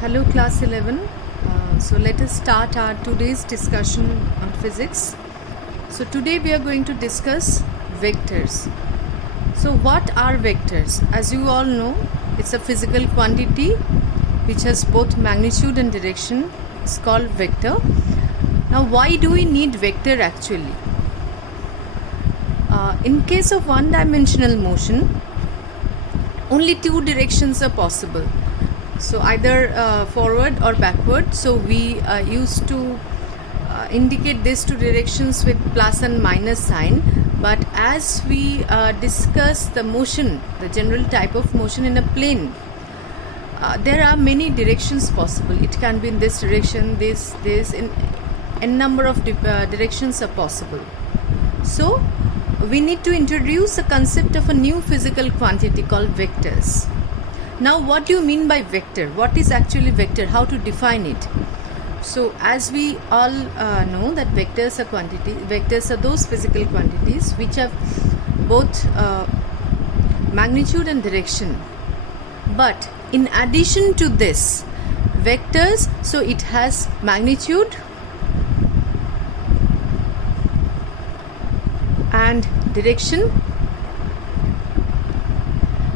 Hello class 11. So let us start our today's discussion on physics. So today we are going to discuss vectors. So what are vectors? As you all know, it's a physical quantity which has both magnitude and direction. It's called vector. Now why do we need vector actually? In case of one-dimensional motion, only two directions are possible. So either forward or backward. So we used to indicate these two directions with plus and minus sign. But as we discuss the motion, the general type of motion in a plane, there are many directions possible. It can be in this direction, this, in a number of directions are possible. So we need to introduce the concept of a new physical quantity called vectors. Now what do you mean by vector? What is actually vector? How to define it? So as we all know that vectors are quantity. Vectors are those physical quantities which have both magnitude and direction. But in addition to this, vectors, so it has magnitude and direction.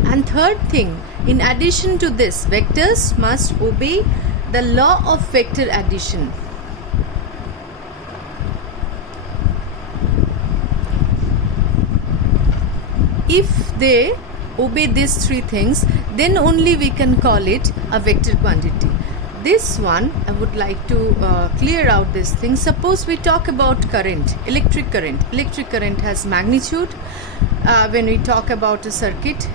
And third thing, in addition to this, vectors must obey the law of vector addition. If they obey these three things, then only we can call it a vector quantity. This one, I would like to clear out this thing. Suppose we talk about current, electric current. Electric current has magnitude. When we talk about a circuit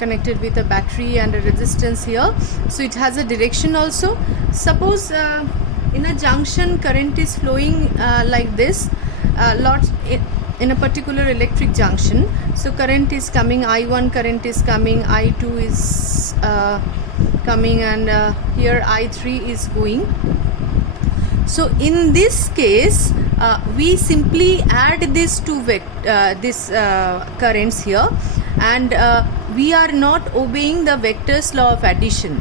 connected with a battery and a resistance here, so it has a direction also. Suppose in a junction current is flowing like this, in a particular electric junction. So current is coming, I1 current is coming, I2 is coming, and here I3 is going. So in this case, we simply add these two currents here, and we are not obeying the vector's law of addition.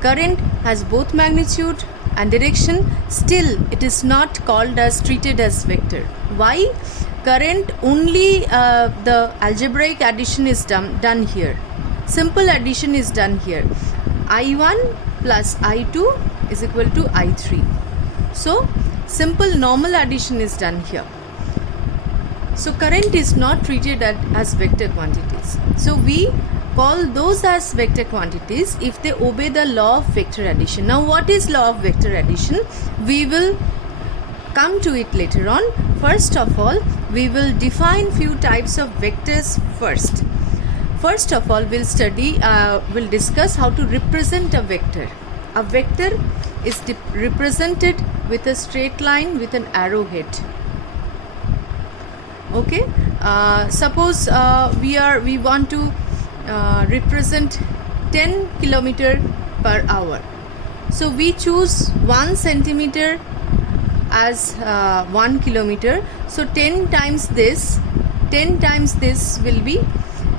Current has both magnitude and direction, still it is not treated as vector. Why? Current only the algebraic addition is done here. Simple addition is done here. I1 plus I2 is equal to I3. So simple normal addition is done here. So current is not treated as vector quantities. So we call those as vector quantities if they obey the law of vector addition. Now what is law of vector addition? We will come to it later on. First of all, we will define few types of vectors first. First of all, we'll discuss how to represent a vector. A vector is represented with a straight line with an arrowhead. Okay, suppose we want to represent 10 km per hour. So we choose 1 centimeter as 1 kilometer. So 10 times this will be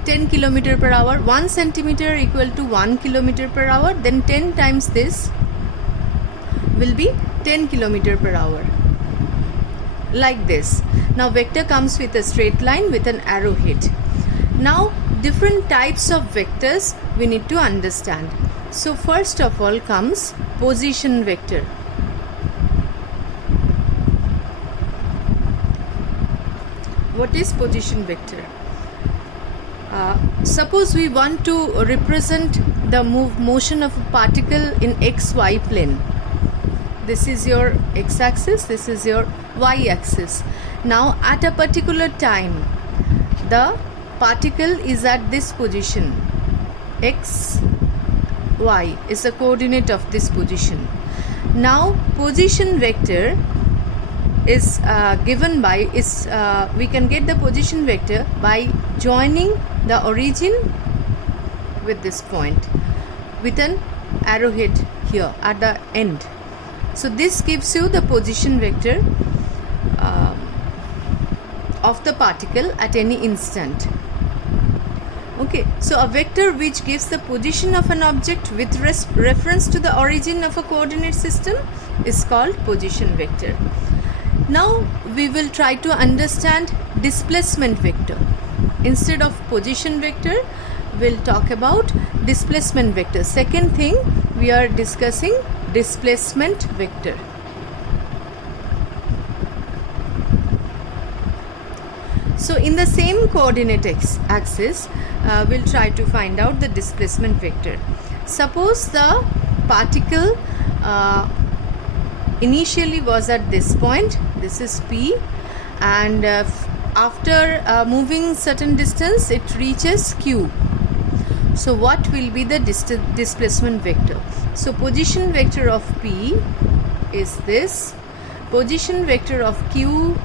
10 km per hour. 1 centimeter equal to 1 km per hour. Then 10 times this will be 10 km per hour. Like this. Now vector comes with a straight line with an arrowhead. Now different types of vectors we need to understand. So first of all comes position vector. What is position vector? Suppose we want to represent the motion of a particle in xy plane. This is your x-axis, this is your y-axis. Now at a particular time, the particle is at this position. X, y is the coordinate of this position. Now position vector is given by, we can get the position vector by joining the origin with this point with an arrowhead here at the end. So this gives you the position vector of the particle at any instant. Okay, so a vector which gives the position of an object with reference to the origin of a coordinate system is called position vector. Now we will try to understand displacement vector. Instead of position vector, we'll talk about displacement vector. Second thing, we are discussing displacement vector. So in the same coordinate axis, we'll try to find out the displacement vector. Suppose the particle initially was at this point, this is P, and after moving certain distance it reaches Q. So what will be the displacement vector? So position vector of P is this, position vector of Q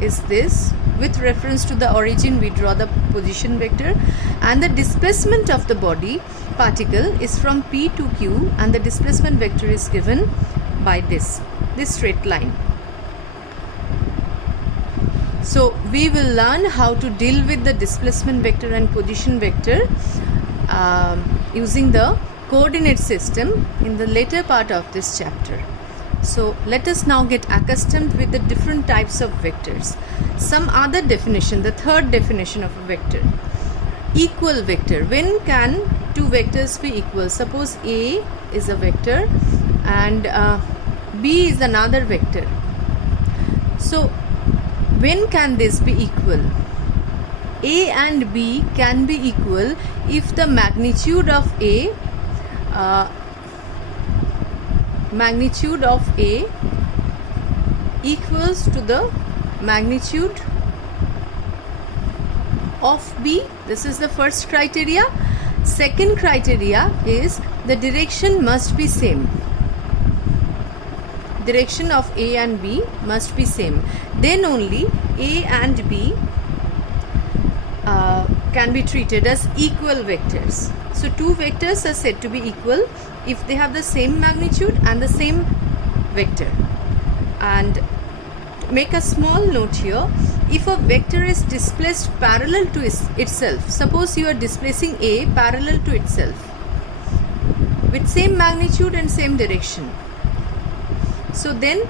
is this. With reference to the origin, we draw the position vector, and the displacement of the body particle is from P to Q, and the displacement vector is given by this straight line. So we will learn how to deal with the displacement vector and position vector using the coordinate system in the later part of this chapter. So let us now get accustomed with the different types of vectors. Some other definition, the third definition of a vector. Equal vector. When can two vectors be equal? Suppose A is a vector and B is another vector. So when can this be equal? A and B can be equal if the magnitude of A equals to the magnitude of B. This is the first criteria. Second criteria is the direction must be same. Direction of A and B must be same. Then only A and B can be treated as equal vectors. So two vectors are said to be equal if they have the same magnitude and the same vector. And make a small note here, if a vector is displaced parallel to itself, suppose you are displacing A parallel to itself with same magnitude and same direction, so then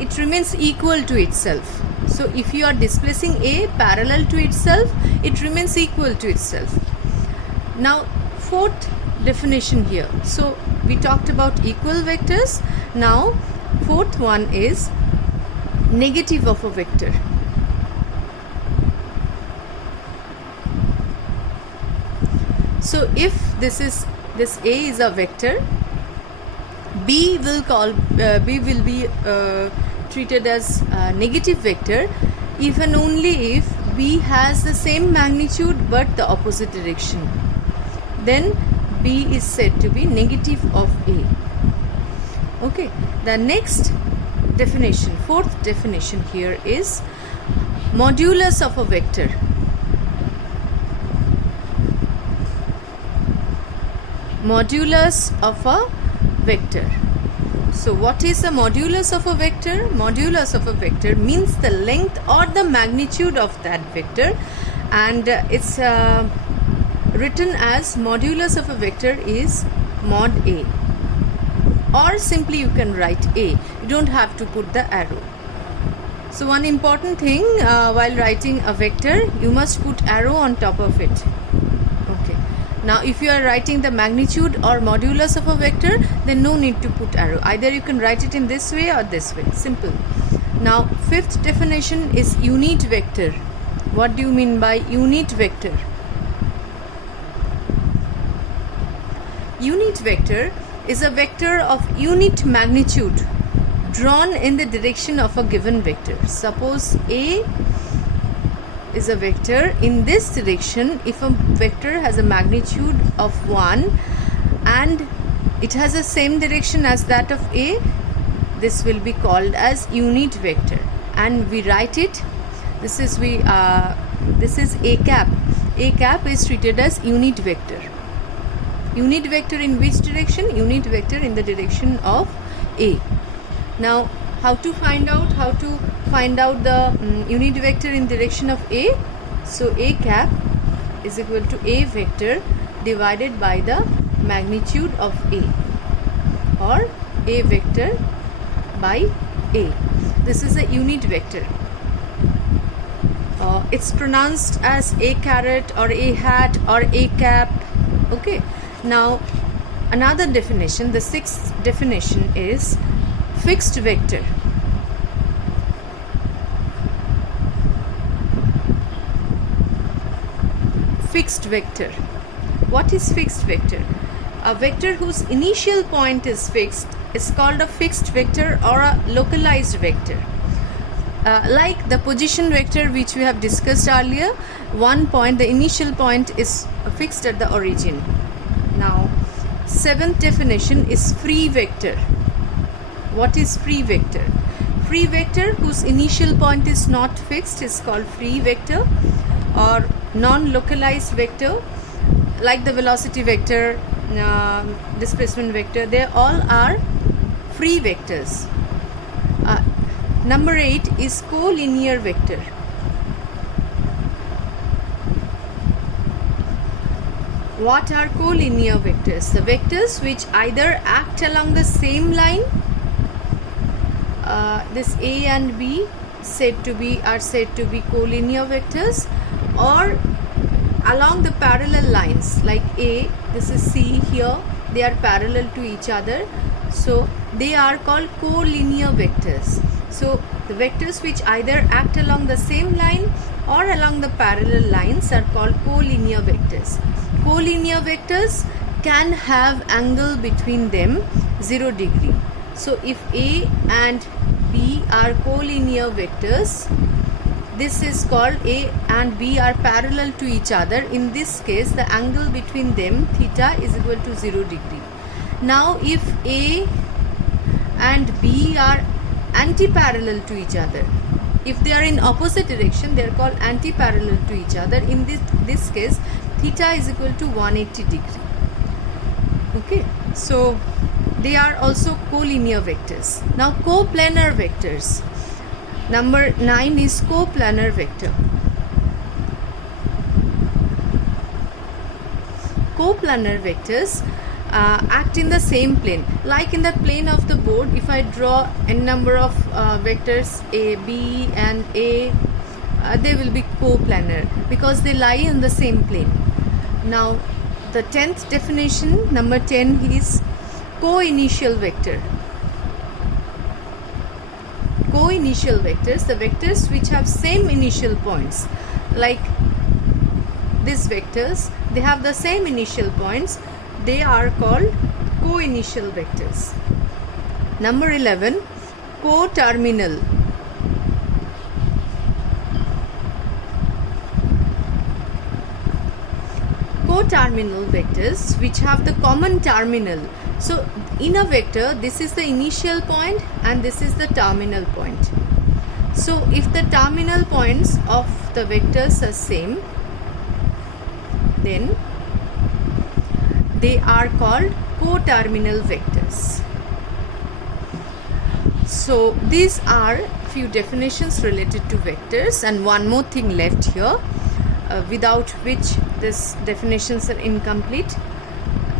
it remains equal to itself. So if you are displacing A parallel to itself, it remains equal to itself. Now fourth definition here. So we talked about equal vectors. Now fourth one is negative of a vector. So if this A is a vector, B will be treated as a negative vector if and only if B has the same magnitude but the opposite direction. Then B is said to be negative of A. Okay, the next definition, fourth definition here is modulus of a vector. Modulus of a vector. So what is the modulus of a vector? Modulus of a vector means the length or the magnitude of that vector, and it's written as modulus of a vector is mod A, or simply you can write A. You don't have to put the arrow. So one important thing while writing a vector, you must put arrow on top of it. Okay. Now if you are writing the magnitude or modulus of a vector, then no need to put arrow. Either you can write it in this way or this way. Simple. Now fifth definition is unit vector. What do you mean by unit vector? Unit vector is a vector of unit magnitude drawn in the direction of a given vector. Suppose A is a vector in this direction. If a vector has a magnitude of 1 and it has the same direction as that of A, this will be called as unit vector, and we write it. This is A cap. A cap is treated as unit vector. Unit vector in which direction? Unit vector in the direction of A. Now how to find out the unit vector in direction of A? So A cap is equal to A vector divided by the magnitude of A, or A vector by A. This is a unit vector. It's pronounced as A caret or A hat or A cap. Okay. Now another definition, the sixth definition, is fixed vector. Fixed vector. What is fixed vector? A vector whose initial point is fixed is called a fixed vector or a localized vector. Like the position vector which we have discussed earlier, one point, the initial point is fixed at the origin. Now, seventh definition is free vector. What is free vector? Free vector whose initial point is not fixed is called free vector, or non-localized vector, like the velocity vector, displacement vector. They all are free vectors. Number 8 is collinear vector. What are collinear vectors? The vectors which either act along the same line, this A and B are said to be collinear vectors, or along the parallel lines, like A, this is C here, they are parallel to each other, so they are called collinear vectors. So the vectors which either act along the same line or along the parallel lines are called collinear vectors. Collinear vectors can have angle between them 0 degree. So if A and B are collinear vectors, this is called A and B are parallel to each other. In this case, the angle between them, theta, is equal to 0 degree. Now if A and B are anti-parallel to each other, if they are in opposite direction, they are called anti-parallel to each other. In this case, theta is equal to 180 degree. Okay, so they are also collinear vectors. Now coplanar vectors. Number 9 is coplanar vector. Coplanar vectors act in the same plane. Like in the plane of the board, if I draw n number of vectors A, B and A, they will be coplanar because they lie in the same plane. Now the 10th definition, number 10, is co-initial vector. Co-initial vectors, the vectors which have same initial points, like these vectors, they have the same initial points, they are called co-initial vectors. Number 11, co-terminal. Co-terminal vectors which have the common terminal. So in a vector, this is the initial point and this is the terminal point. So if the terminal points of the vectors are same, then they are called co-terminal vectors. So these are few definitions related to vectors, and one more thing left here, without which these definitions are incomplete.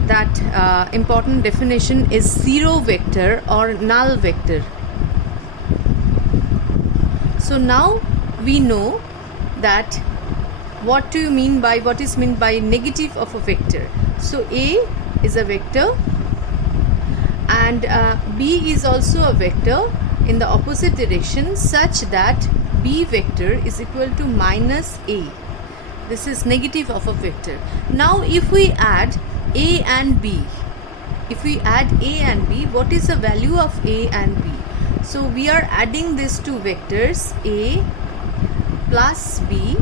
That important definition is zero vector or null vector. So now we know that what is meant by negative of a vector. So A is a vector and B is also a vector in the opposite direction, such that B vector is equal to minus A. This is negative of a vector. Now if we add A and B, what is the value of A and B? So we are adding these two vectors, A plus B.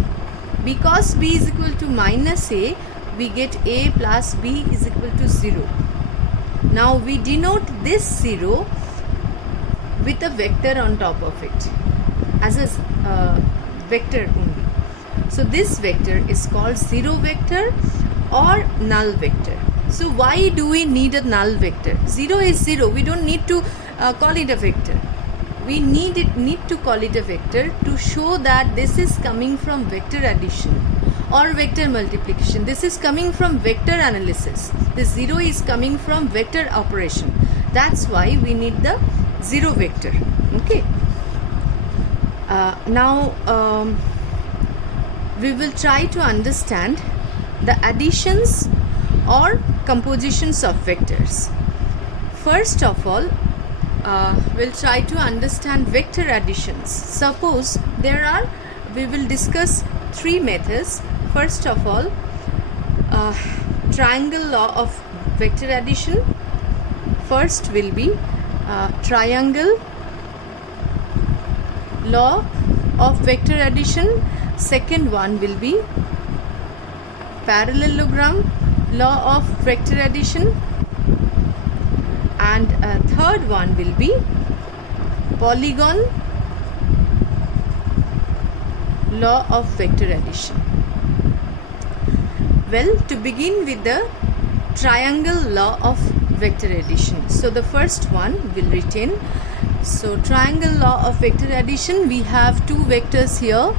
Because B is equal to minus A, we get A plus B is equal to 0. Now we denote this 0 with a vector on top of it as a vector only. So this vector is called zero vector or null vector. So why do we need a null vector? 0 is 0. We don't need to call it a vector. We need to call it a vector to show that this is coming from vector addition, or vector multiplication. This is coming from vector analysis. This 0 is coming from vector operation. That's why we need the 0 vector. Okay. Now we will try to understand the additions or compositions of vectors. First of all, we'll try to understand vector additions. Suppose we will discuss 3 methods. First of all, triangle law of vector addition. First will be triangle law of vector addition. Second one will be parallelogram law of vector addition, and third one will be polygon law of vector addition. Well, to begin with the triangle law of vector addition. So the first one will retain. So triangle law of vector addition, we have 2 vectors here,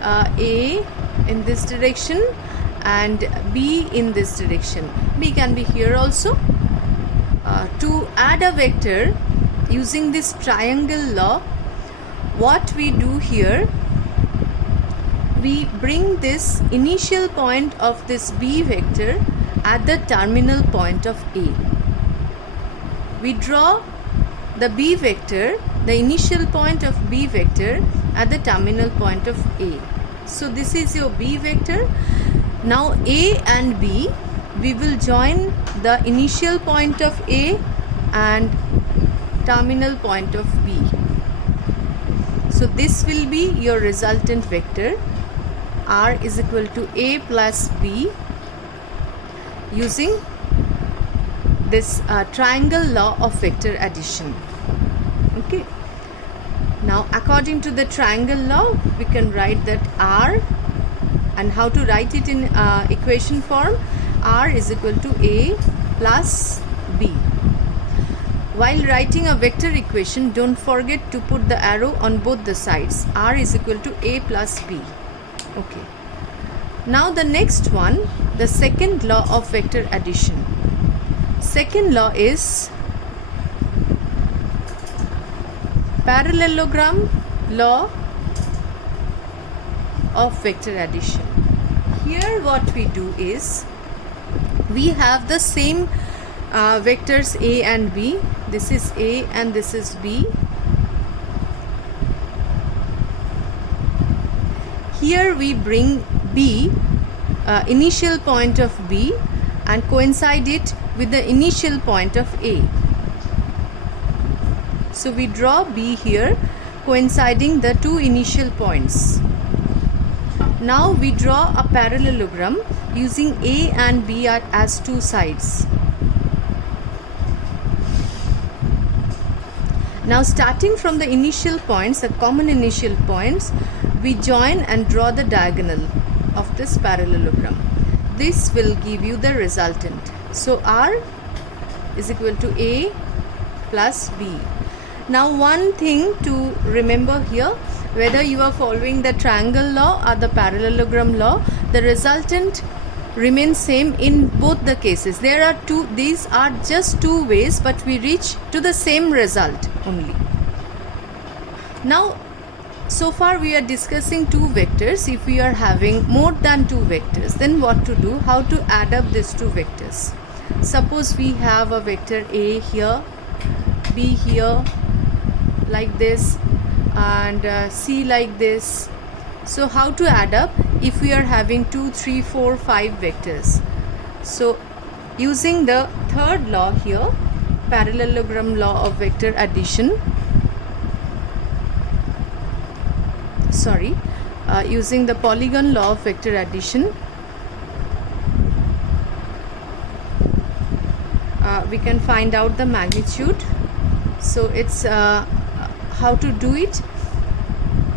A in this direction and B in this direction. B can be here also. To add a vector using this triangle law, what we do here, we bring this initial point of this B vector at the terminal point of A. We draw the B vector, the initial point of B vector at the terminal point of A. So this is your B vector. Now A and B, we will join the initial point of A and terminal point of B. So this will be your resultant vector. R is equal to A plus B using this triangle law of vector addition. Okay. Now according to the triangle law, we can write that R, and how to write it in equation form, R is equal to A plus B. While writing a vector equation, don't forget to put the arrow on both the sides. R is equal to A plus B. Okay. Now the next one, the second law of vector addition. Second law is parallelogram law of vector addition. Here what we do is, we have the same vectors A and B. This is A and this is B. Here we bring B, initial point of B, and coincide it with the initial point of A. So we draw B here, coinciding the 2 initial points. Now we draw a parallelogram using A and B as 2 sides. Now starting from the initial points, the common initial points, we join and draw the diagonal of this parallelogram. This will give you the resultant. So R is equal to A plus B. Now one thing to remember here, whether you are following the triangle law or the parallelogram law, the resultant remains same in both the cases. There are these are just 2 ways, but we reach to the same result only. Now so far we are discussing 2 vectors. If we are having more than 2 vectors, then what to do, how to add up these 2 vectors. Suppose we have a vector A here, B here, like this, and C like this. So how to add up if we are having 2, 3, 4, 5 vectors? So using the third law here, parallelogram law of vector addition, using the polygon law of vector addition, we can find out the magnitude. So it's how to do it.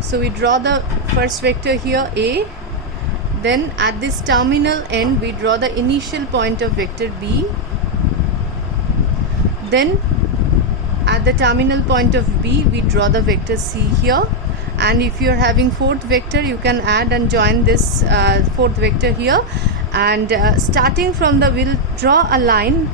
So we draw the first vector here, A, then at this terminal end we draw the initial point of vector B, then at the terminal point of B we draw the vector C here, and if you are having fourth vector, you can add and join this fourth vector here, and starting from the, we'll draw a line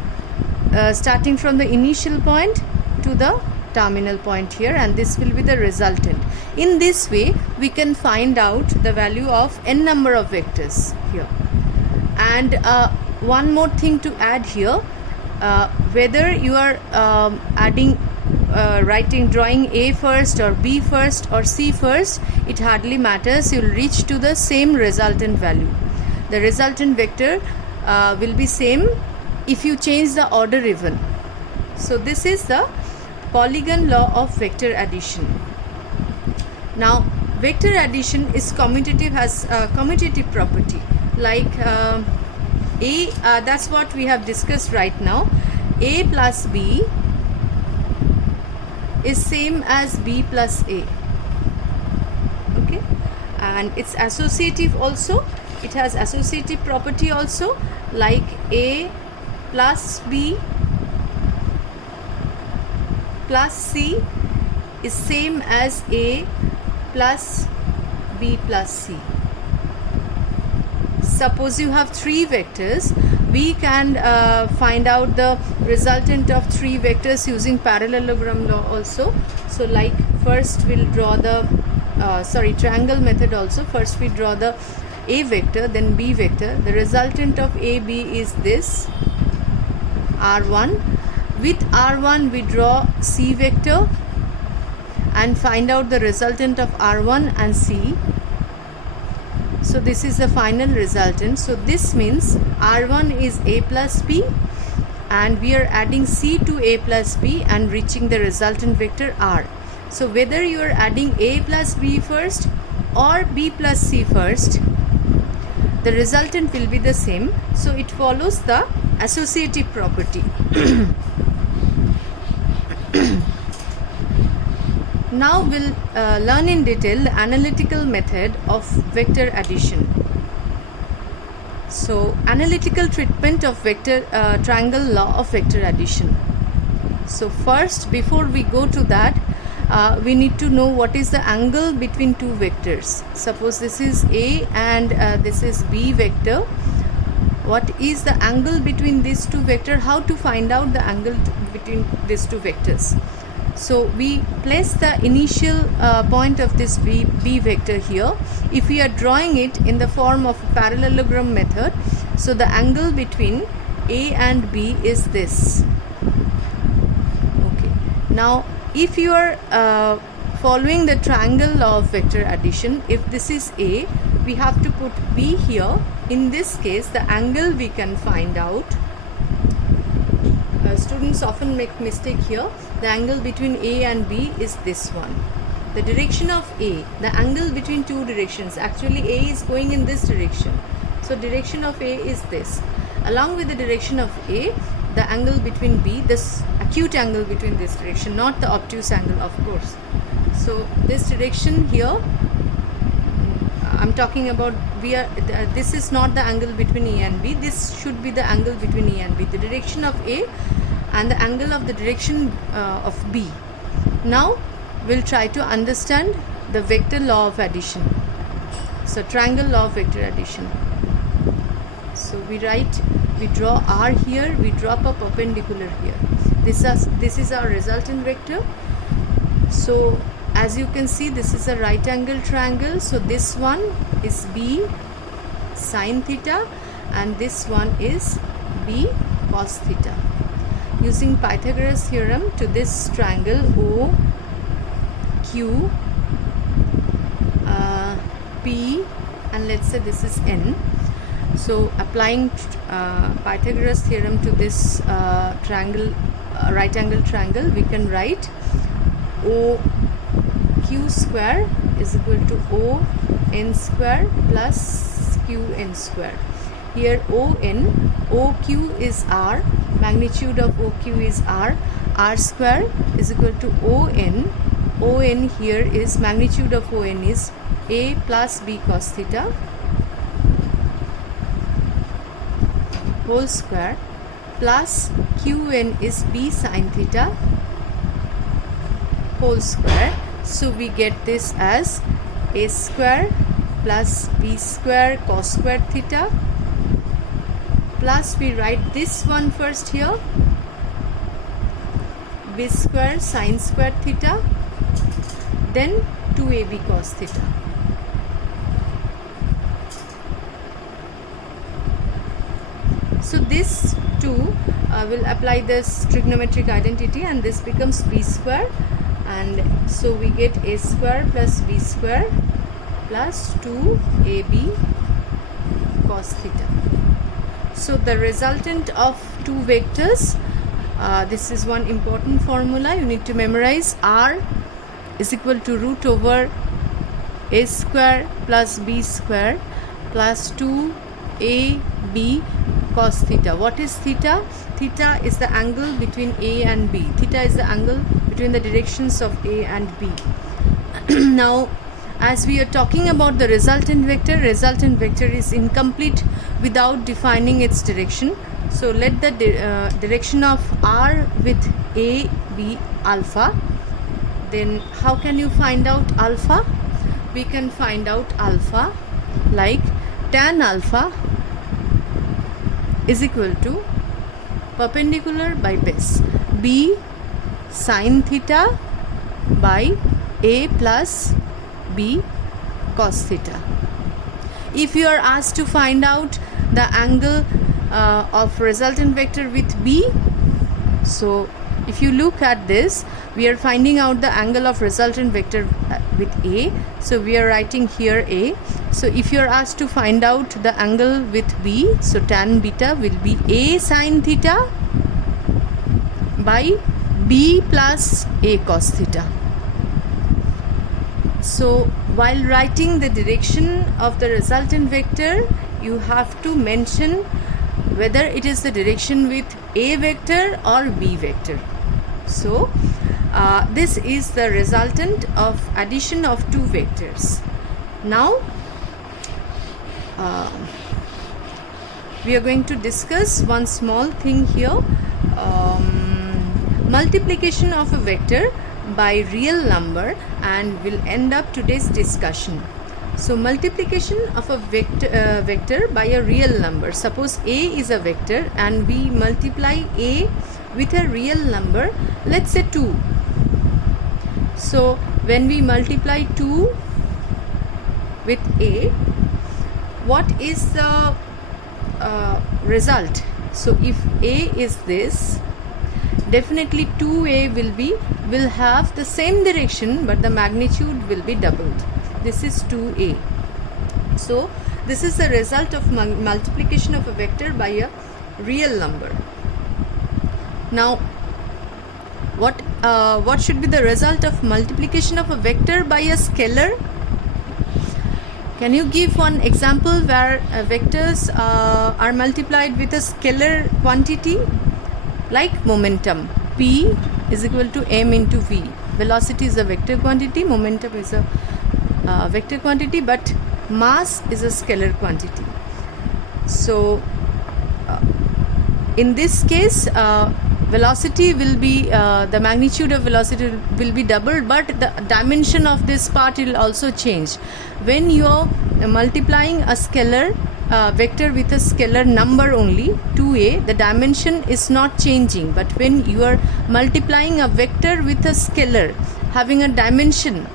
starting from the initial point to the terminal point here, and this will be the resultant. In this way we can find out the value of n number of vectors here. And one more thing to add here, whether you are drawing A first or B first or C first, it hardly matters, you will reach to the same resultant value. The resultant vector will be same if you change the order even. So this is the polygon law of vector addition. Now vector addition is commutative, has a commutative property, like that's what we have discussed right now. A plus B is same as B plus A. Okay, and it's associative also, it has associative property also, like A plus B plus C is same as A plus B plus C. Suppose you have three vectors, we can find out the resultant of three vectors using parallelogram law also. So like first we'll draw the triangle method also. First we draw the A vector, then B vector. The resultant of AB is this R1. With R1 we draw C vector and find out the resultant of R1 and C. So this is the final resultant. So this means R1 is A plus B, and we are adding C to A plus B and reaching the resultant vector R. So whether you are adding A plus B first or B plus C first, the resultant will be the same. So it follows the associative property. Now we'll learn in detail the analytical method of vector addition. So analytical treatment of vector triangle law of vector addition. So first, before we go to that, we need to know what is the angle between two vectors. Suppose this is A and this is B vector. What is the angle between these two vectors? How to find out the angle between these two vectors? So we place the initial point of this B vector here. If we are drawing it in the form of parallelogram method, so the angle between A and B is this. Okay. Now if you are following the triangle law of vector addition, if this is A, we have to put B here. In this case, the angle we can find out. Students often make mistake here. The angle between A and B is this one. The direction of A, the angle between two directions. Actually A is going in this direction. So direction of A is this. Along with the direction of A, the angle between B, this acute angle between this direction, not the obtuse angle, of course. So this direction here, I'm talking about, this is not the angle between A and B. This should be the angle between A and B. The direction of A and the angle of the direction of B. Now we'll try to understand the vector law of addition. So triangle law of vector addition. So we draw R here, we drop a perpendicular here. This is our resultant vector. So as you can see, this is a right angle triangle. So this one is B sine theta and this one is B cos theta. Using Pythagoras theorem to this triangle O, Q, P, and let's say this is N. So applying Pythagoras theorem to this triangle, right angle triangle, we can write O Q square is equal to O N square plus Q N square. Here OQ is R, magnitude of OQ is R square is equal to ON here is magnitude of ON is A plus B cos theta whole square plus QN is B sin theta whole square. So we get this as a square plus b square cos square theta, plus we write this one first here, b square sin square theta, then 2ab cos theta. So this 2 will apply this trigonometric identity, and this becomes b square, and so we get a square plus b square plus 2ab cos theta. So the resultant of two vectors, this is one important formula you need to memorize. R is equal to root over a square plus b square plus 2ab cos theta. What is theta? Theta is the angle between A and B. Theta is the angle between the directions of A and B. Now, as we are talking about the resultant vector is incomplete without defining its direction. So let the direction of R with A be alpha. Then how can you find out alpha? We can find out alpha like tan alpha is equal to perpendicular by base b sin theta by a plus b cos theta. If you are asked to find out the angle of resultant vector with b, so if you look at this, we are finding out the angle of resultant vector with a, so we are writing here a. So if you are asked to find out the angle with b, so tan beta will be a sin theta by b plus a cos theta. So while writing the direction of the resultant vector, you have to mention whether it is the direction with a vector or b vector. So this is the resultant of addition of two vectors. Now we are going to discuss one small thing here, multiplication of a vector by real number, and will end up today's discussion. So multiplication of a vector by a real number. Suppose a is a vector and we multiply a with a real number, let's say 2. So when we multiply 2 with a, what is the result? So if a is this, definitely 2a will have the same direction, but the magnitude will be doubled. This is 2a. So this is the result of multiplication of a vector by a real number. Now what should be the result of multiplication of a vector by a scalar? Can you give one example where vectors are multiplied with a scalar quantity? Like momentum, p is equal to m into v. Velocity is a vector quantity, momentum is a vector quantity, but mass is a scalar quantity. So in this case, velocity will be the magnitude of velocity will be doubled, but the dimension of this part will also change. When you are multiplying a scalar vector with a scalar number only, 2a, the dimension is not changing, but when you are multiplying a vector with a scalar having a dimension,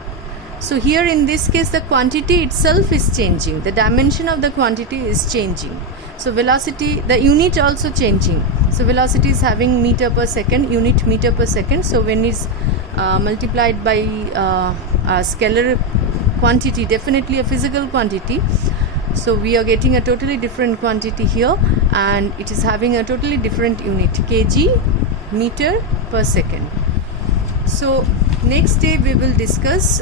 so here in this case the quantity itself is changing, the dimension of the quantity is changing. So velocity, the unit also changing. So velocity is having meter per second, unit meter per second. So when it's multiplied by a scalar quantity, definitely a physical quantity, so we are getting a totally different quantity here, and it is having a totally different unit, kg meter per second. So next day we will discuss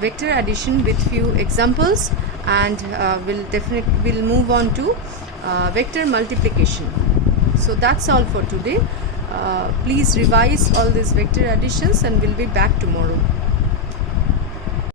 vector addition with few examples, and we'll move on to vector multiplication. So that's all for today. Please revise all these vector additions, and we'll be back tomorrow.